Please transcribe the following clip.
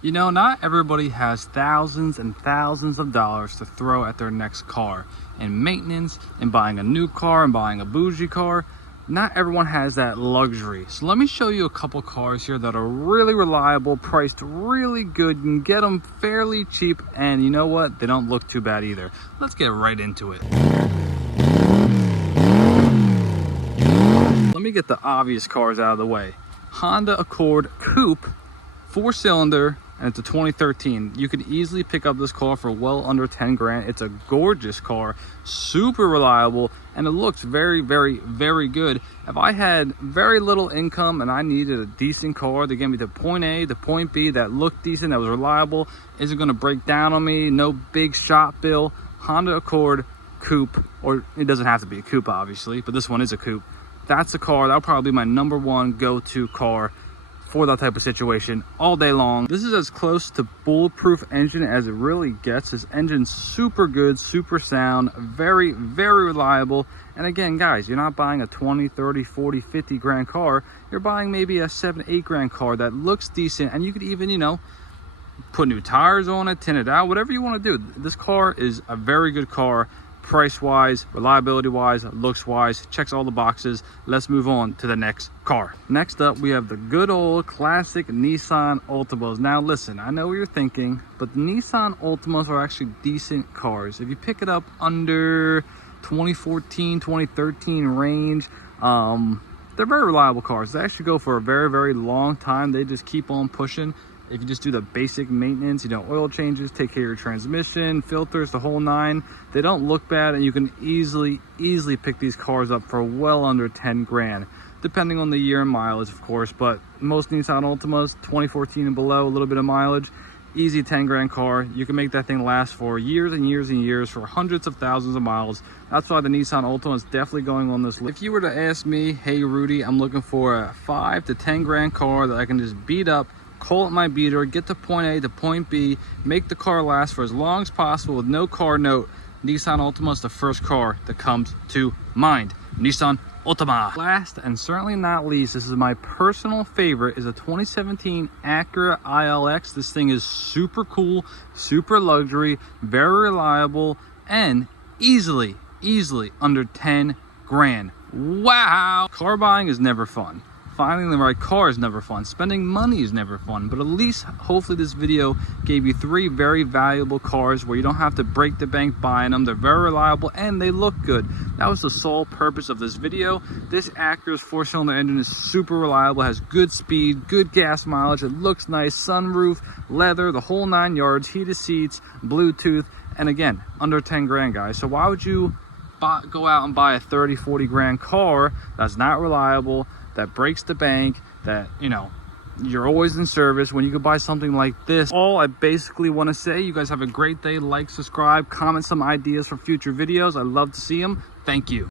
You know, not everybody has thousands and thousands of dollars to throw at their next car. And maintenance, and buying a new car, and buying a bougie car. Not everyone has that luxury. So let me show you a couple cars here that are really reliable, priced really good. You can get them fairly cheap, and you know what? They don't look too bad either. Let's get right into it. Let me get the obvious cars out of the way. Honda Accord Coupe, 4-cylinder, and it's a 2013. You could easily pick up this car for well under 10 grand. It's a gorgeous car, super reliable, and it looks very, very, very good. If I had very little income and I needed a decent car to get me to point A to point B that looked decent, that was reliable, isn't gonna break down on me, no big shop bill, Honda Accord Coupe, or it doesn't have to be a coupe obviously, but this one is a coupe. That's a car, that'll probably be my #1 go-to car for that type of situation all day long. This is as close to bulletproof engine as it really gets. This engine's super good, super sound, very, very reliable. And again, guys, you're not buying a 20, 30, 40, 50 grand car. You're buying maybe a 7, 8 grand car that looks decent, and you could even, you know, put new tires on it, tint it out, whatever you want to do. This car is a very good car. Price-wise, reliability-wise, looks-wise, checks all the boxes. Let's move on to the next car. Next up, we have the good old classic Nissan Ultimas. Now listen, I know what you're thinking, but the Nissan Ultimas are actually decent cars. If you pick it up under 2014, 2013 range, they're very reliable cars. They actually go for a very, very long time. They just keep on pushing. If you just do the basic maintenance, you know, oil changes, take care of your transmission, filters, the whole nine, they don't look bad, and you can easily pick these cars up for well under 10 grand, depending on the year and mileage, of course. But most Nissan Ultimas, 2014 and below, a little bit of mileage, easy 10 grand car. You can make that thing last for years and years and years, for hundreds of thousands of miles. That's why the Nissan Ultima is definitely going on this list. If you were to ask me, hey Rudy, I'm looking for a 5 to 10 grand car that I can just beat up, call it my beater, get to point A to point B, make the car last for as long as possible with no car note, Nissan Ultima is the first car that comes to mind. Nissan Ultima. Last and certainly not least, this is my personal favorite, is a 2017 Acura ILX. This thing is super cool, super luxury, very reliable, and easily under 10 grand. Wow! Car buying is never fun. Finding the right car is never fun. Spending money is never fun. But at least, hopefully, this video gave you 3 very valuable cars where you don't have to break the bank buying them. They're very reliable and they look good. That was the sole purpose of this video. This Acura's 4-cylinder engine is super reliable, has good speed, good gas mileage. It looks nice, sunroof, leather, the whole 9 yards, heated seats, Bluetooth, and again, under 10 grand, guys. So why would you go out and buy a 30, 40 grand car that's not reliable, that breaks the bank, that, you know, you're always in service, when you could buy something like this? All I basically want to say, you guys have a great day. Like, subscribe, comment some ideas for future videos. I love to see them. Thank you.